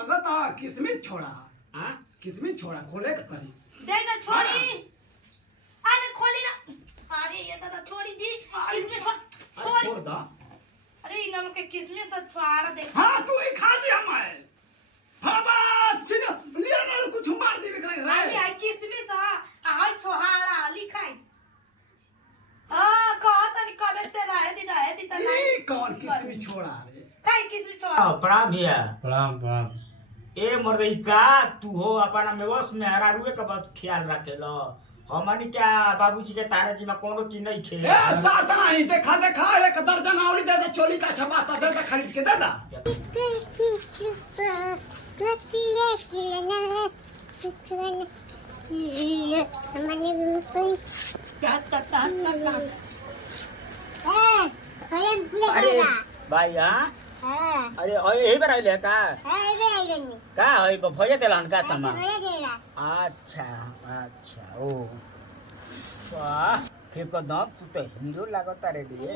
लगता किसमिस छोड़ा। हां किसमिस छोड़ा खोले के पड़ी। दे ना छोड़ी। अरे खोली ना। अरे ये दादा छोड़ी जी किसमिस छोड़। छोड़ दा। अरे इन लोग के किसमिस सब छोड़ा दे। हां तू ही खा जी हमारे। फटाफट सिन लिया ना कुछ मार दी रे। अरे आई किसमिस हां छोहाड़ा लिखाई। कहता नहीं कबे से रहे दी ता ई कौन किसमिस छोड़ा रे। काई किसमिस छोड़ा। प्रणाम भैया। प्रणाम। ए मर्दई का तू हो अपना मेवस में हरारुए का बात ख्याल रखेलो। हमनी क्या बाबूजी के तारे जी में कोनो चीज नहीं खे। ए साथ नहीं देखा एक दर्जन और दे दे चोली का छबाता दे दे खरीद के दे दा। अरे भाई अरे यही बार आइले का है भैया देलन का सामान। अच्छा ओ वाह फिर को दम तू तो हीरो लागत रे दिए।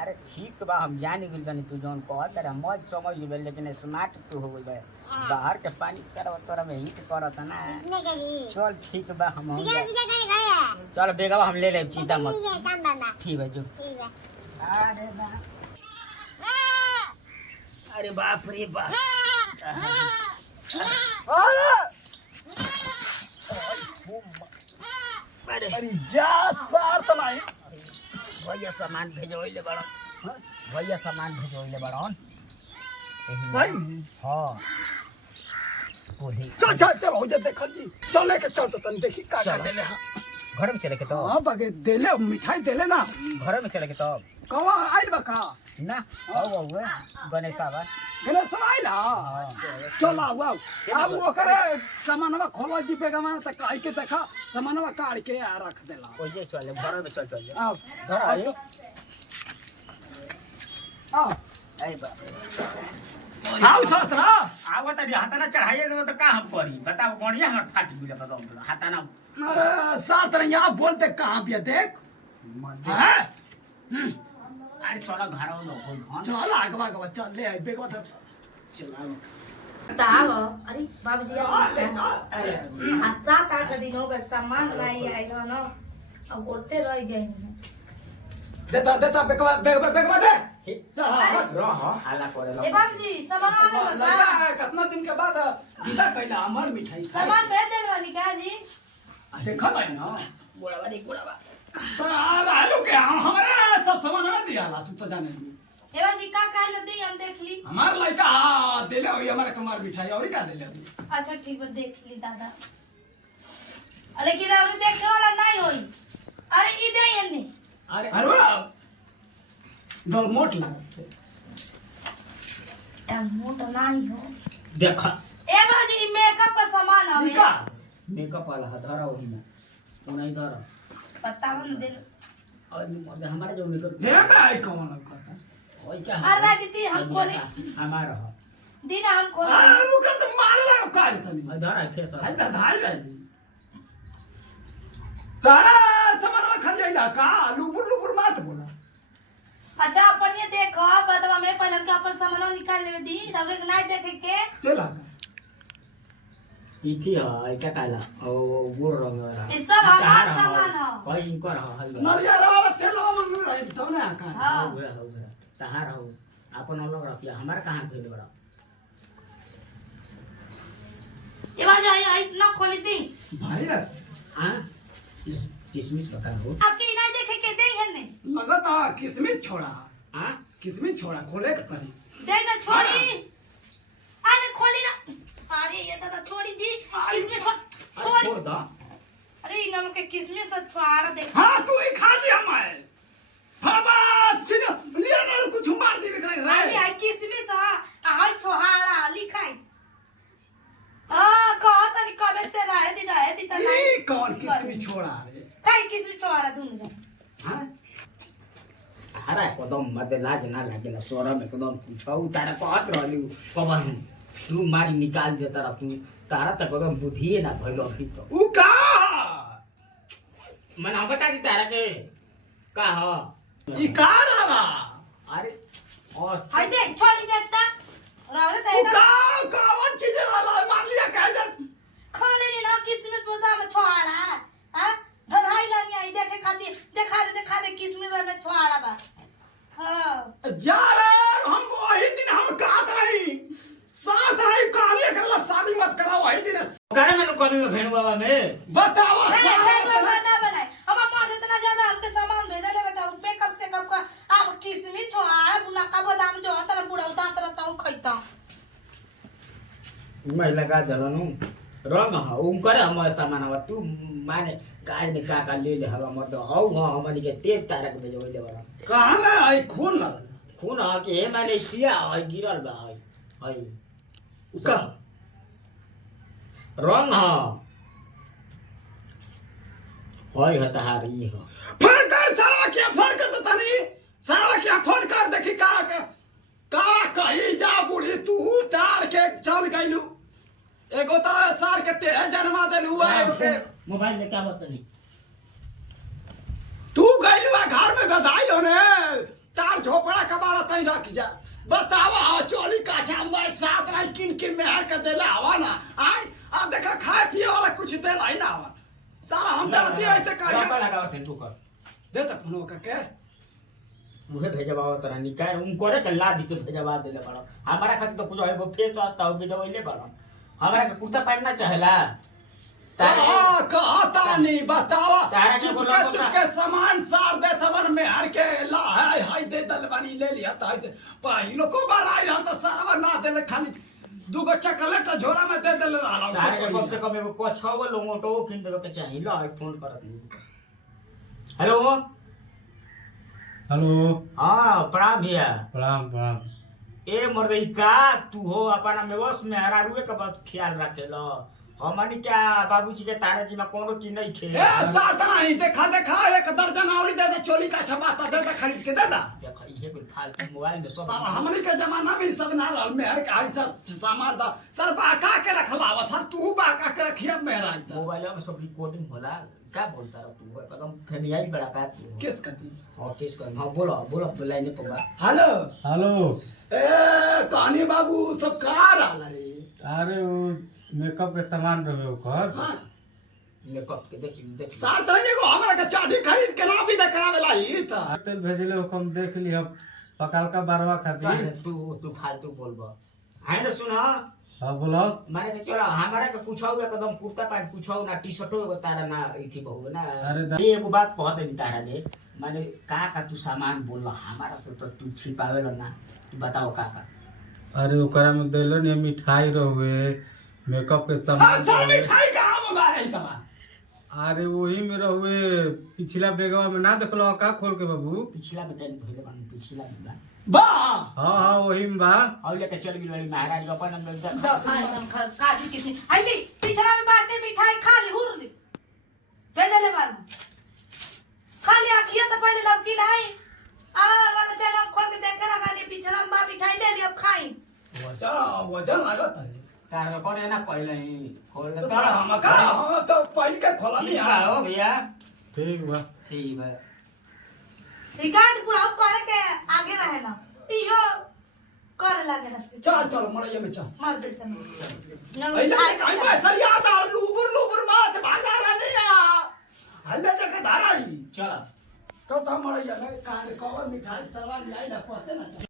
अरे ठीक बा हम जान गेल बानी तू जोन कहत रे मौज समझ गेल लेकिन स्मार्ट तू हो गए। बाहर के पानी सारा तोरा में हिट करत ना। चल ठीक बा हम चल बेगवा हम ले ले चिंता मत। ठीक है जो अरे बाप रे बाप। अरे जा सार त नहीं भैया सामान भेजोइले बड़न। भैया सामान भेजोइले बड़न। सही हां बोली चल हो जा देख जी चले के चल तो तन देखी का देले। घर में चले के तो हां बगे देले मिठाई देले ना। घर में चले के तो कवा आइल बा का ना आओ गणेश आवा गणेश आइल चल आओ अब ओकर सामानवा खोलो जी बेगवा त काई के देखा सामानवा काट के आ रख देला। ओ जे चले घर में चल आओ घर आए आओ आई बाप आओ ससुरा आवा त हाथा ना चढ़ाइए तो का हम करी बताओ बढ़िया हमर फाट गेल बताओ हाथा ना। अरे सार तरह यहाँ बोलते कहां पे देख हैं अरे चलो घर आओ लोग चल आगवा आगवा चल ले आई बेगवा त चलाओ ताव अरे बाबूजी अरे हस्सा 8 दिन हो गए सामान नहीं आएगा ना अब बोलते रह गए। देता बेगवा दे चल रह हाला करे ए बाबूजी सामान आवे बता कितना दिन के बाद विदा कैला अमर मिठाई सामान भेज देल वाली का जी देखा था ना गोड़ावा नहीं गोड़ावा तो आ रहलो के हमारा सब सामान में दियाला तू तो जाने दी ए बाबूजी का कहलो दे हम देख ली। हमार लइका देले होई हमारा कमार मिठाई और का देले अच्छा ठीक है देख ली दादा। अरे कि और देखे वाला नहीं होई। अरे ई दे यन्नी अरे वाह दल मोट लागत ए मोट नहीं हो देखा ए बाबूजी मेकअप का सामान हवे निका मेकअप वाला धरा वही ना उन्हीं धरा बताओ न दिल और हमारा जो मेकअप हे ना आई कौन लगता ओई क्या अरे दीदी हम खोले हमारा दिन हम खोले आ रुका तो मार लगा का तनी धरा फेस हाय दा धाई रही तारा सामान खा जाइला का लुपुर मत बोला। अच्छा अपन ये देखो बदवा में पहले के अपन सामान निकाल लेवे दी रवरे के नहीं देखे के तेला इथी है क्या कहला ओ गुड़ रंग वाला ये सब हमारा सामान है। कोई इनको रहा हलवा नरिया वाला तेलवा में रही तो ना का हां हो गया तहार हो अपन अलग रखिया हमार कहां भेल बड़ा ये बात आई इतना खोली दी भाई हां किसमिस पता हो आपके नहीं देखे के दे हने लगता किसमिस छोड़ा। हां किसमिस छोड़ा खोले के पड़ी दे ना छोड़ी। अरे खोली ना अरे ये दादा छोड़ी जी किसमें छोड़ छोड़ दा। अरे इन लोग के किसमें सब छोड़ दे। हां तू ही खा जी हमारे फटाफट सिन लिया ना कुछ मार दी रे। अरे आई किसमें हां छोहाड़ा लिखाई कहता नहीं कबे से रहे दी ता ई कौन किसमिस छोड़ा रे काई किसमें छोड़ा दूं जा हां हरा एकदम मते लाज ना लागेला सोरा में एकदम छौ तारा कहत रहली पवन तू मारी निकाल दे तारा तू तारा तक एकदम बुद्धिए ना भइलो अभी तो उ का मन बता दी तारा के का हो ई का रहा अरे और हाय देख छोड़ी बेटा रावरे उ दे का कमी में भेड़ुआ में बताओ ना बनाए हम मर्द इतना ज्यादा हमके सामान भेजले बेटा उपे कब से कब का अब किसमिस छोड़ा बुनाका बादाम जो होता ना बुढ़ा दांत रहता हूं खइता महिला का जलनु रंग ह उम करे हम सामानवा तू माने काय ने का ले ले हवा मत औ हमनी के तेज तारक भेजोले वाला कहां गए आई खून लगल खून ह के हे माने किया है गिरल बा है का रंग होय हताहारी ह फोन कर सारा क्या फोन कर तो तनी सारा क्या फोन कर देखी का कही जा बूढ़ी तू तार के चल गइलू एगो तो सार के टेढ़े जन्मा देलू एगो के मोबाइल में क्या बतानी तू गइलू घर में गदाइलो ने तार झोपड़ा कबारा तई रख जा बतावा चोली काछा मैं साथ नहीं किन में हर के देला हवा ना आय आ देखा खाए पिए वाला कुछ देला ही ना हवा सारा हम चलती ऐसे का कर लगावत है तू कर दे त फोन का के मुहे भेजबाव तरा निकाय उन करे के ला दी तो भेजबा देले बड़ा हमारा खातिर तो कुछ एगो फेस आता हो भेजबैले बड़ा हमारा के कुर्ता पहनना चाहेला कहता नहीं बतावा तारा के बोला चुपके सामान सार दे तमन में हर के ला है हाय दे दल बनी ले लिया ताई से पहिलो को बार आई रहा तो सारा ना देले खाली दुगो चॉकलेट झोरा में दे देले रहा तारे के कम से कम एगो को 6 गो लोटो किन देबे के चाहिए ला फोन करत हेलो हेलो हां प्रणाम भैया प्रणाम प्रणाम ए मर्दई का तू हो अपना मेवस में हरारुए के बात ख्याल रखेला हमनी क्या बाबूजी के तारे जी में कोनो चीज नहीं थे ए साथ नहीं देखा एक दर्जन और दे दे चोली का छबाता दे दे खरीद के दे दा देख ये कोई फालतू मोबाइल में सब सारा हमनी के जमाना में सब ना रहल मेहर का सब सामान दा सर बाका के रखलावा था तू बाका के रखिया मेहरा मोबाइल में सब रिकॉर्डिंग होला क्या बोलता रहा तू एकदम फेमियाई बड़ा का तू किस करती हां किस कर हां बोलो लाइन पे बा हेलो हेलो ए कहानी बाबू सब का रहल रे अरे वो मेकअप के सामान रहे ओकर हां मेकअप के देख सार तो एगो हमरा के चाटी खरीद के ना भी दे करावेला ही त तेल भेजले हम देख ली हम पकाल का बारवा खातिर तू फालतू बोलबा है ना सुना हां बोलो माने के चलो हमारा के पूछाऊ एकदम कुर्ता पैंट पूछाऊ ना टी शर्टो तारा ना इथी बहु ना अरे ये एगो बात कहत नहीं तारा दे माने का तू सामान बोलला हमारा से तो तू छिपावेला ना तू बताओ का अरे ओकरा में देलो ने मिठाई रहुए मेकअप के सामान सर रहुए। मिठाई कहां में मारे ही तमा अरे वही में रहुए पिछला बेगवा में ना देखलो का खोल के बाबू पिछला में तनी भइले बन पिछला में बा हाँ वही में बा और लेके चल गेल वाली महाराज अपन में एकदम काजू किसमिस आइली पिछला में बाटे मिठाई खा ली हुरली भेजले बान खाली आखिया तो पहले लबकी नहीं आ वाला चलो खोल के देख के खाली पिछला में बा मिठाई दे दी अब खाई वजन लागत है तार पर है ना पहले ही खोल तो सर हम का हम तो पहले के खोला नहीं ठीक है ओ भैया ठीक बा ठीक है शिकायत बुढ़ाऊ करे के आगे रहे ना पियो करे लगे रस्ते चल मड़ैया में चल मर दे से अइले काई में सरिया दा लुबुर माथ भागा रहने आ हल्ले देख धाराई चल तो मड़ैया में काले कवर मिठाई सरवा लाई ना पते ना